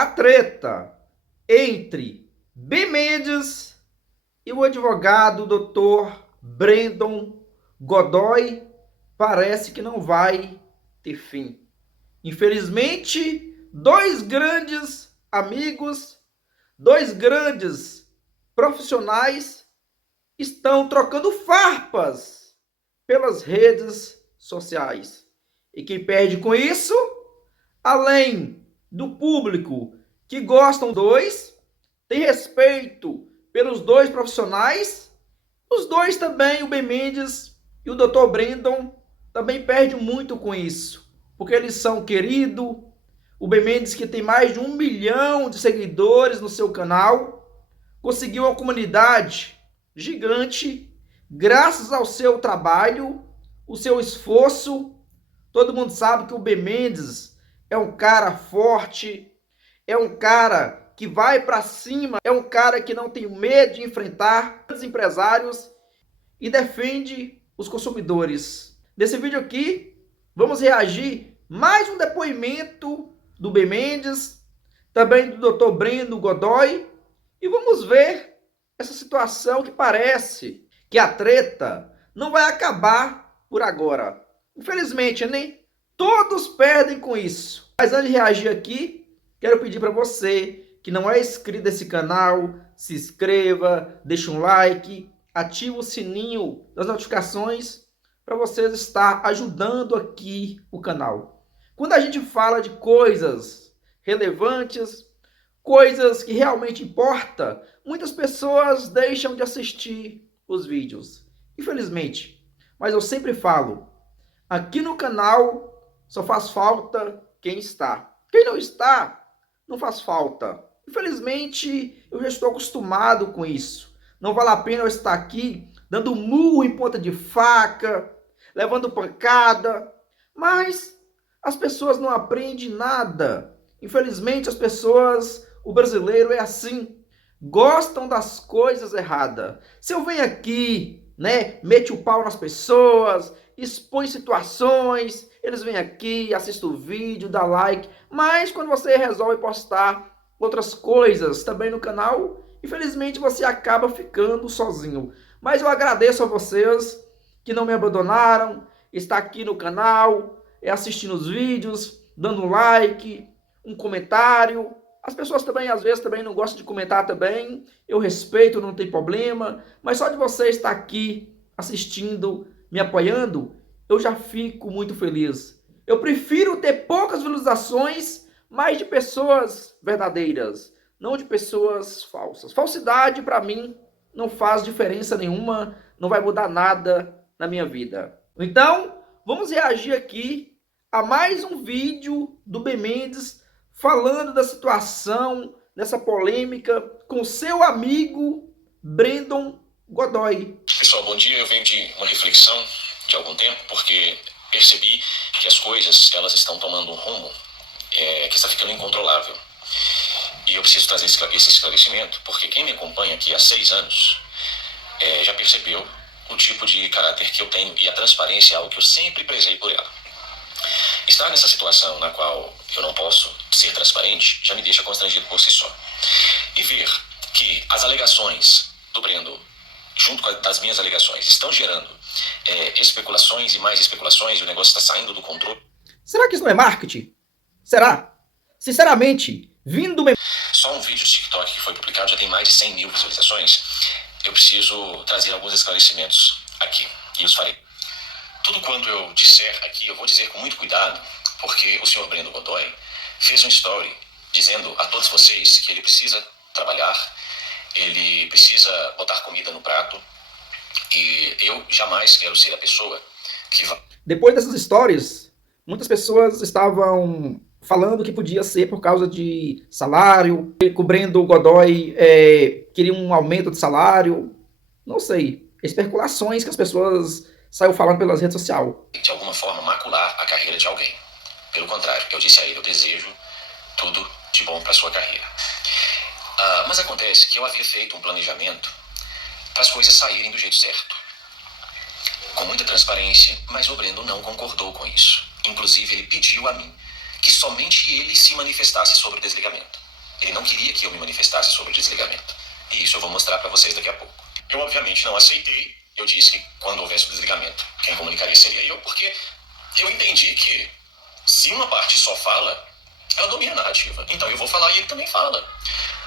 a treta entre B. Mendes e o advogado Dr. Brandon Godoy parece que não vai ter fim. Infelizmente, dois grandes amigos, dois grandes profissionais estão trocando farpas pelas redes sociais. E quem perde com isso, além do público que gostam dos dois, tem respeito pelos dois profissionais, os dois também, o B. Mendes e o Dr. Brandon, também perdem muito com isso, porque eles são queridos. O B. Mendes, que tem mais de 1 milhão de seguidores no seu canal, conseguiu uma comunidade gigante graças ao seu trabalho, o seu esforço. Todo mundo sabe que o B. Mendes é um cara forte, é um cara que vai para cima, é um cara que não tem medo de enfrentar os empresários e defende os consumidores. Nesse vídeo aqui, vamos reagir mais um depoimento do B. Mendes, também do Dr. Brandon Godoy, e vamos ver essa situação que parece que a treta não vai acabar por agora. Infelizmente, né? Todos perdem com isso. Mas antes de reagir aqui, quero pedir para você que não é inscrito nesse canal, se inscreva, deixe um like, ative o sininho das notificações para vocês estar ajudando aqui o canal. Quando a gente fala de coisas relevantes, coisas que realmente importam, muitas pessoas deixam de assistir os vídeos. Infelizmente. Mas eu sempre falo, aqui no canal só faz falta quem está. Quem não está, não faz falta. Infelizmente, eu já estou acostumado com isso. Não vale a pena eu estar aqui dando murro em ponta de faca, levando pancada. Mas as pessoas não aprendem nada. Infelizmente, as pessoas, o brasileiro é assim, gostam das coisas erradas. Se eu venho aqui, né, mete o pau nas pessoas, expõe situações, eles vêm aqui, assistem o vídeo, dá like, mas quando você resolve postar outras coisas também no canal, infelizmente você acaba ficando sozinho. Mas eu agradeço a vocês que não me abandonaram, está aqui no canal, assistindo os vídeos, dando um like, um comentário. As pessoas também, às vezes, também não gostam de comentar também. Eu respeito, não tem problema. Mas só de você estar aqui assistindo, me apoiando, eu já fico muito feliz. Eu prefiro ter poucas visualizações, mas de pessoas verdadeiras, não de pessoas falsas. Falsidade, para mim, não faz diferença nenhuma, não vai mudar nada na minha vida. Então, vamos reagir aqui a mais um vídeo do B. Mendes falando da situação, dessa polêmica com seu amigo Brandon Godoy. Pessoal, bom dia. Eu venho de uma reflexão de algum tempo, porque percebi que as coisas elas estão tomando um rumo que está ficando incontrolável. E eu preciso trazer esse esclarecimento, porque quem me acompanha aqui há 6 anos já percebeu o tipo de caráter que eu tenho, e a transparência é algo que eu sempre prezei por ela. Estar nessa situação na qual eu não posso ser transparente já me deixa constrangido por si só. E ver que as alegações do Brandon, junto com as minhas alegações, estão gerando especulações e mais especulações, e o negócio está saindo do controle. Será que isso não é marketing? Será? Sinceramente, vindo... Só um vídeo de TikTok que foi publicado já tem mais de 100 mil visualizações. Eu preciso trazer alguns esclarecimentos aqui, e os farei. Tudo quanto eu disser aqui, eu vou dizer com muito cuidado, porque o senhor Brandon Godoy fez um story dizendo a todos vocês que ele precisa trabalhar, ele precisa botar comida no prato, e eu jamais quero ser a pessoa que vai... Depois dessas stories, muitas pessoas estavam falando que podia ser por causa de salário, que o Brandon Godoy queria um aumento de salário, não sei, especulações que as pessoas saiu falando pelas redes sociais. De alguma forma macular a carreira de alguém. Pelo contrário, eu disse a ele, eu desejo tudo de bom para sua carreira. Mas acontece que eu havia feito um planejamento para as coisas saírem do jeito certo, com muita transparência, mas o Brandon não concordou com isso. Inclusive, ele pediu a mim que somente ele se manifestasse sobre o desligamento. não queria que eu me manifestasse sobre o desligamento. E isso eu vou mostrar para vocês daqui a pouco. Eu, obviamente, não aceitei. Eu disse que quando houvesse o desligamento, quem comunicaria seria eu, porque eu entendi que se uma parte só fala, ela domina a narrativa. Então eu vou falar e ele também fala.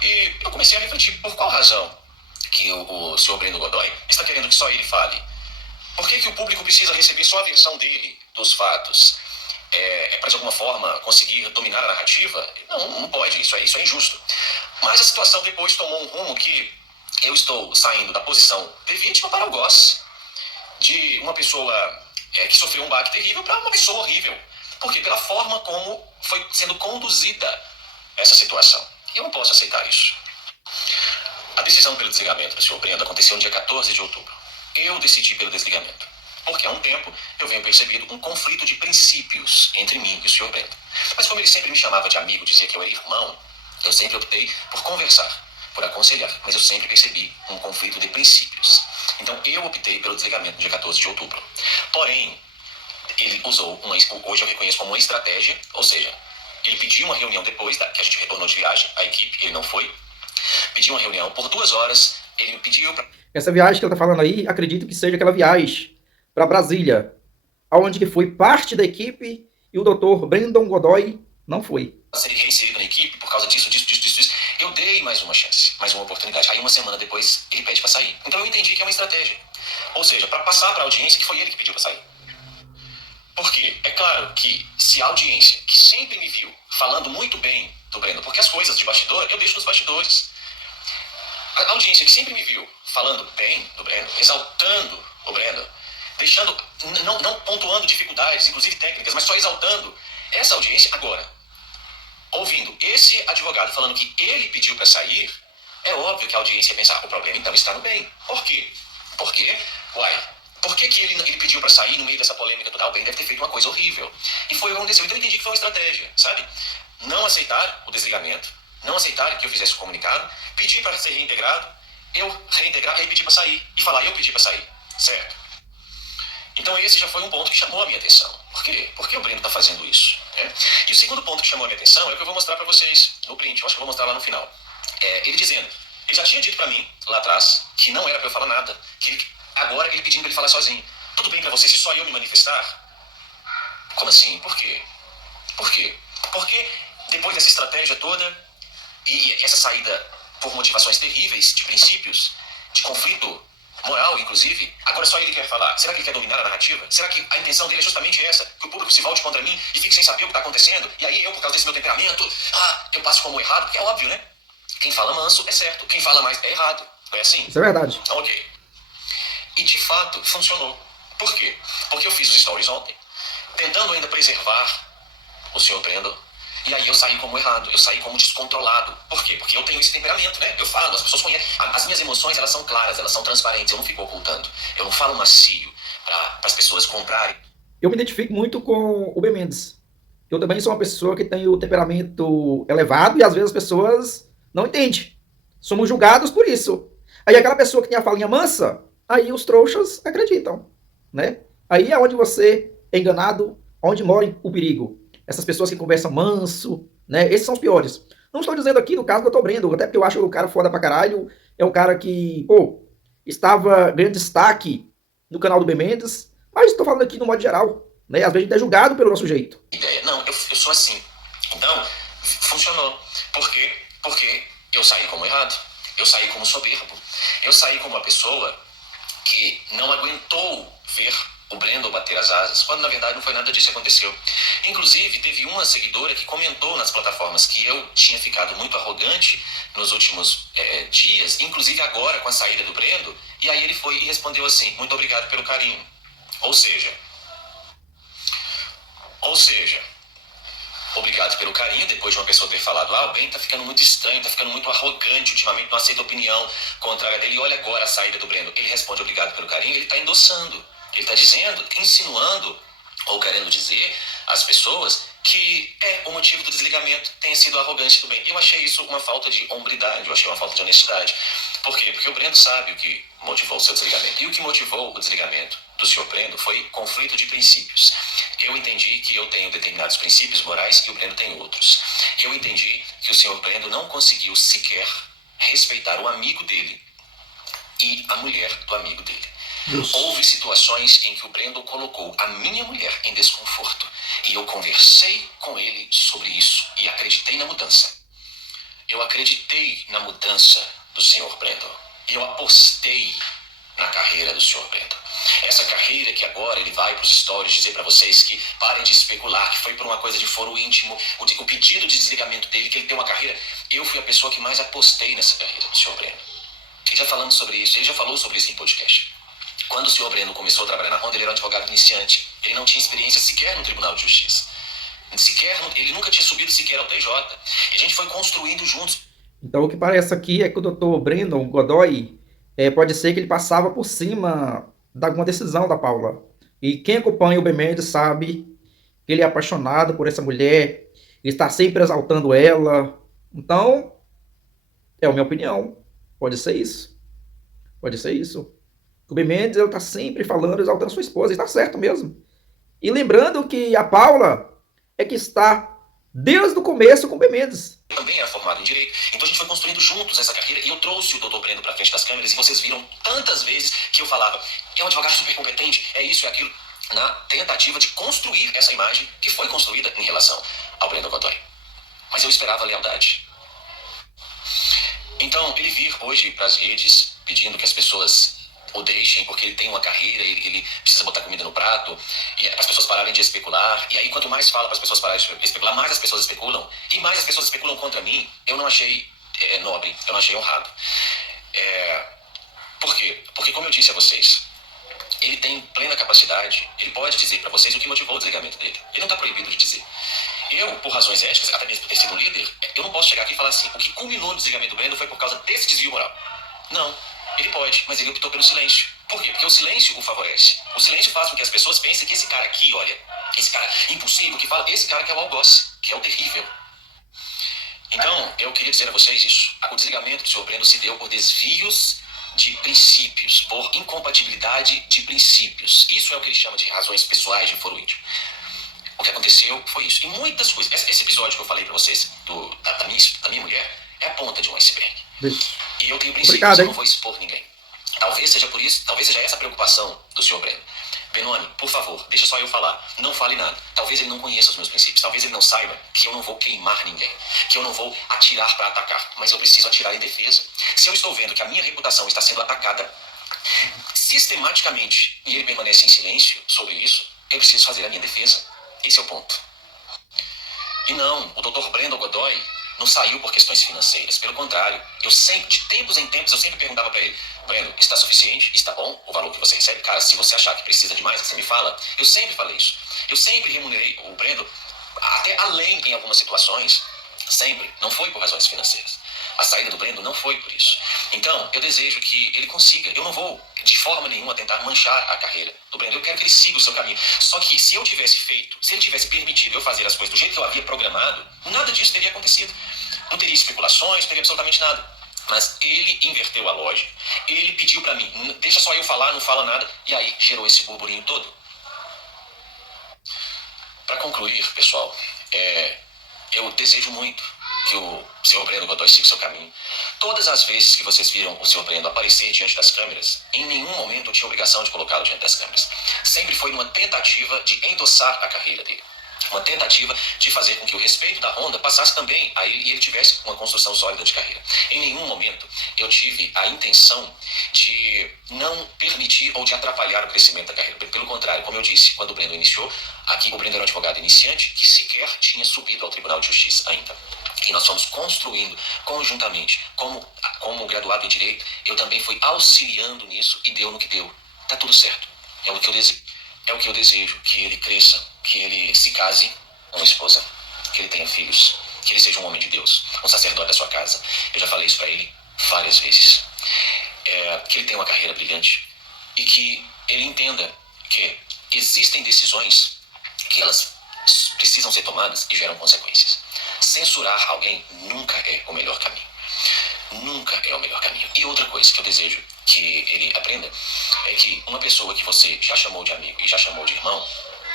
E eu comecei a refletir por qual razão que o senhor Breno Godoy está querendo que só ele fale. Por que o público precisa receber só a versão dele dos fatos? É para, de alguma forma, conseguir dominar a narrativa? Não pode, isso é injusto. Mas a situação depois tomou um rumo que eu estou saindo da posição de vítima para algoz. De uma pessoa que sofreu um baque terrível para uma pessoa horrível. Por quê? Pela forma como foi sendo conduzida essa situação. E eu não posso aceitar isso. A decisão pelo desligamento do senhor Brendo aconteceu no dia 14 de outubro. Eu decidi pelo desligamento. Porque há um tempo eu venho percebendo um conflito de princípios entre mim e o senhor Brendo. Mas como ele sempre me chamava de amigo, dizia que eu era irmão, eu sempre optei por conversar, por aconselhar. Mas eu sempre percebi um conflito de princípios. Então eu optei pelo desligamento no dia 14 de outubro. Porém, ele usou, hoje eu reconheço como uma estratégia, ou seja, ele pediu uma reunião depois que a gente retornou de viagem, a equipe, ele não foi, pediu uma reunião por 2 horas, ele me pediu para... Essa viagem que ela tá falando aí, acredito que seja aquela viagem para Brasília, aonde que foi parte da equipe e o Dr. Brandon Godoy não foi. Ser reinserido na equipe por causa disso. Eu dei mais uma chance, mais uma oportunidade. Aí uma semana depois ele pede para sair. Então eu entendi que é uma estratégia. Ou seja, para passar para a audiência que foi ele que pediu para sair. Porque é claro que se a audiência, que sempre me viu falando muito bem do Breno, porque as coisas de bastidor eu deixo nos bastidores. A audiência que sempre me viu falando bem do Breno, exaltando o Breno, deixando, não pontuando dificuldades, inclusive técnicas, mas só exaltando essa audiência agora. Ouvindo esse advogado falando que ele pediu para sair, é óbvio que a audiência ia pensar, o problema então está no bem. Por quê? Porque, por que ele pediu para sair no meio dessa polêmica total? O bem deve ter feito uma coisa horrível. E foi o que aconteceu. Então eu entendi que foi uma estratégia, sabe? Não aceitar o desligamento, não aceitar que eu fizesse o comunicado, pedir para ser reintegrado, eu reintegrar e aí pedir para sair. E falar, eu pedi para sair, certo? Então esse já foi um ponto que chamou a minha atenção. Por quê? Por que o Breno está fazendo isso? E o segundo ponto que chamou a minha atenção é o que eu vou mostrar para vocês no print. Eu acho que eu vou mostrar lá no final. Ele dizendo, ele já tinha dito para mim, lá atrás, que não era para eu falar nada. Agora ele pedindo para ele falar sozinho. Tudo bem para você se só eu me manifestar? Como assim? Por quê? Por quê? Porque depois dessa estratégia toda e essa saída por motivações terríveis, de princípios, de conflito moral, inclusive, agora só ele quer falar. Será que ele quer dominar a narrativa? Será que a intenção dele é justamente essa? Que o público se volte contra mim e fique sem saber o que está acontecendo? E aí eu, por causa desse meu temperamento, eu passo como errado? Porque é óbvio, né? Quem fala manso é certo, quem fala mais é errado. É assim? Isso é verdade. Ok. E de fato, funcionou. Por quê? Porque eu fiz os stories ontem, tentando ainda preservar o senhor Brendo. E aí eu saí como errado, eu saí como descontrolado. Por quê? Porque eu tenho esse temperamento, né? Eu falo, as pessoas conhecem. As minhas emoções, elas são claras, elas são transparentes, eu não fico ocultando. Eu não falo macio para as pessoas comprarem. Eu me identifico muito com o B. Mendes. Eu também sou uma pessoa que tem o temperamento elevado e às vezes as pessoas não entendem. Somos julgados por isso. Aí aquela pessoa que tem a falinha mansa, aí os trouxas acreditam, né? Aí é onde você é enganado, onde mora o perigo. Essas pessoas que conversam manso, né? Esses são os piores. Não estou dizendo aqui no caso do Dr. Brendo, até porque eu acho o cara foda pra caralho. É um cara que, estava ganhando destaque no canal do B. Mendes, mas estou falando aqui no modo geral, né? Às vezes a gente é julgado pelo nosso jeito. Não, eu sou assim. Então, funcionou. Por quê? Porque eu saí como errado. Eu saí como soberbo. Eu saí como uma pessoa que não aguentou ver o Brendo bater as asas, quando na verdade não foi nada disso que aconteceu. Inclusive, teve uma seguidora que comentou nas plataformas que eu tinha ficado muito arrogante nos últimos dias, inclusive agora com a saída do Brendo, e aí ele foi e respondeu assim, muito obrigado pelo carinho. Ou seja, obrigado pelo carinho, depois de uma pessoa ter falado, o Ben tá ficando muito estranho, tá ficando muito arrogante ultimamente, não aceita opinião contrária dele, e olha agora a saída do Brendo. Ele responde obrigado pelo carinho, ele tá endossando. Ele está dizendo, insinuando, ou querendo dizer às pessoas que o motivo do desligamento tenha sido a arrogância do bem. Eu achei isso uma falta de hombridade, eu achei uma falta de honestidade. Por quê? Porque o Brendo sabe o que motivou o seu desligamento. E o que motivou o desligamento do senhor Brendo foi conflito de princípios. Eu entendi que eu tenho determinados princípios morais e o Brendo tem outros. Eu entendi que o senhor Brendo não conseguiu sequer respeitar o amigo dele e a mulher do amigo dele. Houve situações em que o Brendo colocou a minha mulher em desconforto. E eu conversei com ele sobre isso e acreditei na mudança. Eu acreditei na mudança do senhor Brendo. Eu apostei na carreira do senhor Brendo. Essa carreira que agora ele vai para os stories dizer para vocês que parem de especular, que foi por uma coisa de foro íntimo, o pedido de desligamento dele, que ele tem uma carreira. Eu fui a pessoa que mais apostei nessa carreira do senhor Brendo. E já falamos sobre isso, ele já falou sobre isso em podcast. Quando o senhor Brendo começou a trabalhar na Honda, ele era um advogado iniciante. Ele não tinha experiência sequer no Tribunal de Justiça. Ele nunca tinha subido sequer ao TJ. E a gente foi construindo juntos. Então o que parece aqui é que o Dr. Brandon Godoy pode ser que ele passava por cima de alguma decisão da Paula. E quem acompanha o BMed sabe que ele é apaixonado por essa mulher, ele está sempre exaltando ela. Então, é a minha opinião. Pode ser isso. Pode ser isso. O Ben Mendes está sempre falando, exaltando sua esposa, e está certo mesmo. E lembrando que a Paula é que está desde o começo com o Ben Mendes. Também era formado em Direito, então a gente foi construindo juntos essa carreira e eu trouxe o Dr. Brendo para frente das câmeras e vocês viram tantas vezes que eu falava, é um advogado super competente, é isso e aquilo, na tentativa de construir essa imagem que foi construída em relação ao Brendo Godoy. Mas eu esperava lealdade. Então, ele vir hoje para as redes pedindo que as pessoas o deixem porque ele tem uma carreira, ele precisa botar comida no prato, e as pessoas pararem de especular, e aí quanto mais fala para as pessoas pararem de especular, mais as pessoas especulam, e mais as pessoas especulam contra mim, eu não achei nobre, eu não achei honrado. Por quê? Porque como eu disse a vocês, ele tem plena capacidade, ele pode dizer para vocês o que motivou o desligamento dele, ele não está proibido de dizer. Eu, por razões éticas, até mesmo por ter sido líder, eu não posso chegar aqui e falar assim, o que culminou no desligamento do Brendo foi por causa desse desvio moral. Não, ele pode, mas ele optou pelo silêncio. Por quê? Porque o silêncio o favorece. O silêncio faz com que as pessoas pensem que esse cara aqui, olha, esse cara impulsivo que fala, esse cara que é o algoz, que é o terrível. Então, eu queria dizer a vocês isso. O desligamento do senhor Brendo se deu por desvios de princípios, por incompatibilidade de princípios. Isso é o que ele chama de razões pessoais de foro íntimo. O que aconteceu foi isso. E muitas coisas. Esse episódio que eu falei pra vocês da minha mulher é a ponta de um iceberg. E eu tenho princípios, eu não vou expor ninguém. Talvez seja por isso, talvez seja essa a preocupação do senhor Breno. Benoni, por favor, deixa só eu falar. Não fale nada. Talvez ele não conheça os meus princípios. Talvez ele não saiba que eu não vou queimar ninguém. Que eu não vou atirar para atacar. Mas eu preciso atirar em defesa. Se eu estou vendo que a minha reputação está sendo atacada sistematicamente e ele permanece em silêncio sobre isso, eu preciso fazer a minha defesa. Esse é o ponto. E não, o Dr. Brendo Godoy não saiu por questões financeiras. Pelo contrário, eu sempre, de tempos em tempos, eu sempre perguntava para ele, Brendo, está suficiente? Está bom o valor que você recebe? Cara, se você achar que precisa de mais, você me fala. Eu sempre falei isso. Eu sempre remunerei o Brendo, até além em algumas situações, sempre. Não foi por razões financeiras. A saída do Brendo não foi por isso. Então, eu desejo que ele consiga. Eu não vou, de forma nenhuma, tentar manchar a carreira do Brendo. Eu quero que ele siga o seu caminho. Só que se eu tivesse feito, se ele tivesse permitido eu fazer as coisas do jeito que eu havia programado, nada disso teria acontecido. Não teria especulações, não teria absolutamente nada. Mas ele inverteu a lógica. Ele pediu pra mim, deixa só eu falar, não fala nada. E aí gerou esse burburinho todo. Para concluir, pessoal, eu desejo muito que o senhor Brendo Godoy siga o seu caminho. Todas as vezes que vocês viram o senhor Brendo aparecer diante das câmeras, em nenhum momento eu tinha obrigação de colocá-lo diante das câmeras. Sempre foi uma tentativa de endossar a carreira dele. Uma tentativa de fazer com que o respeito da Honda passasse também a ele e ele tivesse uma construção sólida de carreira. Em nenhum momento eu tive a intenção de não permitir ou de atrapalhar o crescimento da carreira. Pelo contrário, como eu disse, quando o Brendo iniciou, aqui o Brendo era um advogado iniciante que sequer tinha subido ao Tribunal de Justiça ainda. E nós fomos construindo conjuntamente, como graduado em Direito, eu também fui auxiliando nisso e deu no que deu. Tá tudo certo. É o que eu desejo. É o que eu desejo, que ele cresça, que ele se case com uma esposa, que ele tenha filhos, que ele seja um homem de Deus, um sacerdote da sua casa. Eu já falei isso para ele várias vezes. Que ele tenha uma carreira brilhante e que ele entenda que existem decisões que elas precisam ser tomadas e geram consequências. Censurar alguém nunca é o melhor caminho. Nunca nunca é o melhor caminho. E outra coisa que eu desejo que ele aprenda é que uma pessoa que você já chamou de amigo e já chamou de irmão,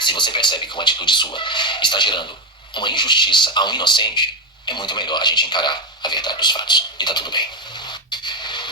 se você percebe que uma atitude sua está gerando uma injustiça a um inocente, é muito melhor a gente encarar a verdade dos fatos. E tá tudo bem.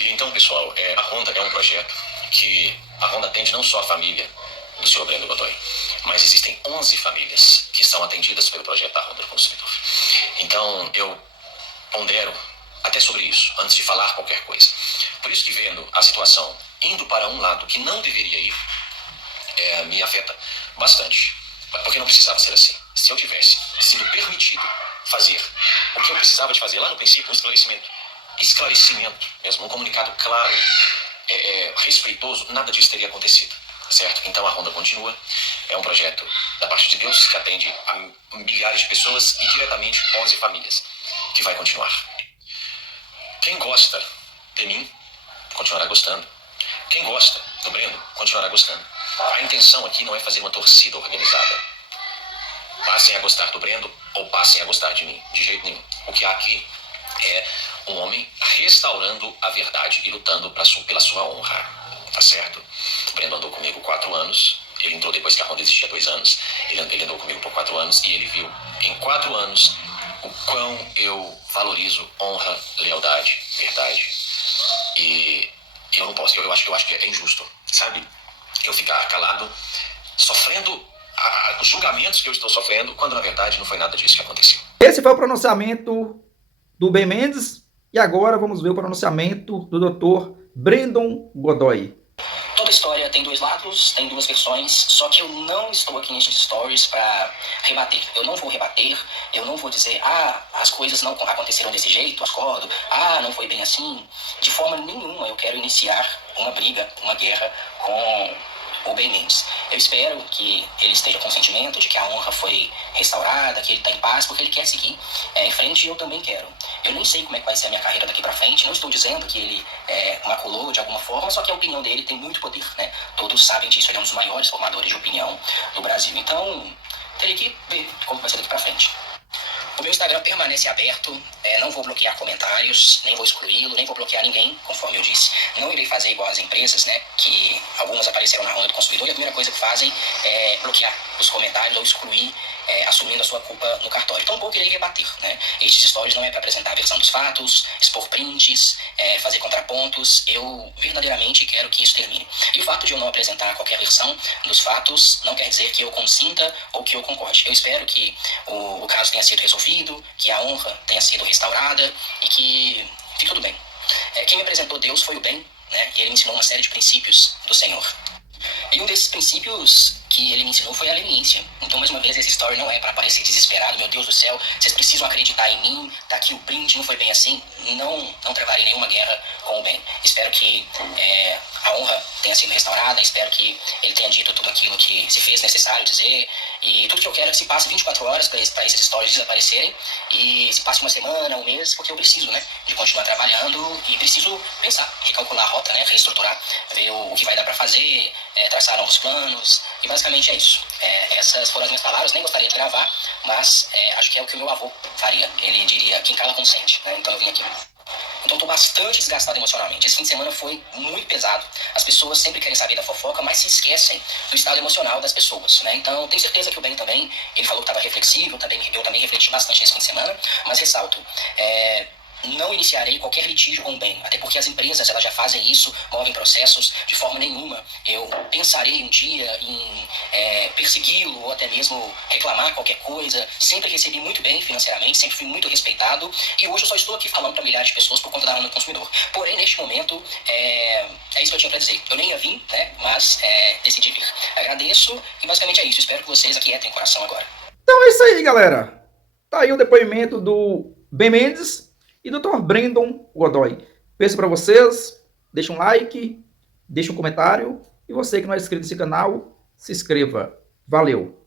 E então, pessoal, a Ronda é um projeto que a Ronda atende não só a família do senhor Brendo Godoy, mas existem 11 famílias que são atendidas pelo projeto da Ronda do Consumidor. Então, eu pondero até sobre isso, antes de falar qualquer coisa. Por isso que vendo a situação indo para um lado que não deveria ir, me afeta bastante. Porque não precisava ser assim. Se eu tivesse sido permitido fazer o que eu precisava de fazer lá no princípio, um esclarecimento mesmo, um comunicado claro, respeitoso, nada disso teria acontecido, certo? Então a Ronda continua, é um projeto da parte de Deus que atende a milhares de pessoas e diretamente 11 famílias, que vai continuar. Quem gosta de mim, continuará gostando. Quem gosta do Brendo, continuará gostando. A intenção aqui não é fazer uma torcida organizada. Passem a gostar do Brendo ou passem a gostar de mim, de jeito nenhum. O que há aqui é um homem restaurando a verdade e lutando pela sua honra, tá certo? O Brendo andou comigo 4 anos, ele entrou depois que a Ronda existia 2 anos, ele andou comigo por 4 anos e ele viu em 4 anos o quão eu valorizo honra, lealdade, verdade. E eu não posso, eu acho que é injusto, sabe? Eu ficar calado, sofrendo os julgamentos que eu estou sofrendo, quando na verdade não foi nada disso que aconteceu. Esse foi o pronunciamento do Ben Mendes e agora vamos ver o pronunciamento do Dr. Brendon Godoy. Toda história tem 2 lados, tem 2 versões, só que eu não estou aqui nesses stories para rebater. Eu não vou rebater, eu não vou dizer, as coisas não aconteceram desse jeito, discordo, não foi bem assim. De forma nenhuma eu quero iniciar uma briga, uma guerra com o Ben Mendes. Eu espero que ele esteja com o sentimento de que a honra foi restaurada, que ele está em paz, porque ele quer seguir em frente e eu também quero. Eu nem sei como é que vai ser a minha carreira daqui para frente, não estou dizendo que ele maculou de alguma forma, só que a opinião dele tem muito poder, né? Todos sabem disso, ele é um dos maiores formadores de opinião do Brasil. Então, teria que ver como vai ser daqui para frente. O meu Instagram permanece aberto, não vou bloquear comentários, nem vou excluí-lo, nem vou bloquear ninguém, conforme eu disse. Não irei fazer igual as empresas, né, que algumas apareceram na Ronda do Consumidor e a primeira coisa que fazem é bloquear os comentários ou excluir, assumindo a sua culpa no cartório. Tampouco irei rebater, né. Estes stories não é para apresentar a versão dos fatos, expor prints, fazer contrapontos. Eu verdadeiramente quero que isso termine. E o fato de eu não apresentar qualquer versão dos fatos não quer dizer que eu consinta ou que eu concorde. Eu espero que o caso tenha sido resolvido, que a honra tenha sido restaurada e que fique tudo bem. Quem me apresentou Deus foi o Ben, né? E ele me ensinou uma série de princípios do Senhor. E um desses princípios que ele me ensinou foi a leniência. Então, mais uma vez, esse story não é para parecer desesperado. Meu Deus do céu, vocês precisam acreditar em mim. Tá aqui o print, não foi bem assim. Não travarei nenhuma guerra com o Ben. Espero que a honra tenha sido restaurada. Espero que ele tenha dito tudo aquilo que se fez necessário dizer. E tudo que eu quero é que se passe 24 horas para esses stories desaparecerem. E se passe uma semana, um mês, porque eu preciso, né, de continuar trabalhando e preciso pensar, recalcular a rota, né, reestruturar, ver o que vai dar para fazer, traçar novos planos. E basicamente é isso. Essas foram as minhas palavras, nem gostaria de gravar, mas acho que é o que o meu avô faria. Ele diria, quem cala consente, né? Então eu vim aqui. Então eu tô bastante desgastado emocionalmente. Esse fim de semana foi muito pesado. As pessoas sempre querem saber da fofoca, mas se esquecem do estado emocional das pessoas, né? Então tenho certeza que o Ben também, ele falou que estava reflexivo, eu também refleti bastante nesse fim de semana, mas ressalto, não iniciarei qualquer litígio com o Ben, até porque as empresas elas já fazem isso, movem processos. De forma nenhuma eu pensarei um dia em persegui-lo ou até mesmo reclamar qualquer coisa. Sempre recebi muito bem financeiramente, sempre fui muito respeitado e hoje eu só estou aqui falando para milhares de pessoas por conta da Ronda do Consumidor. Porém, neste momento, é isso que eu tinha para dizer. Eu nem ia vir, né, mas decidi vir. Agradeço e basicamente é isso. Espero que vocês aquietem o coração agora. Então é isso aí, galera. Tá aí o depoimento do Ben Mendes e do Dr. Brendon Godoy. Peço para vocês, deixa um like, deixa um comentário e você que não é inscrito nesse canal, se inscreva. Valeu!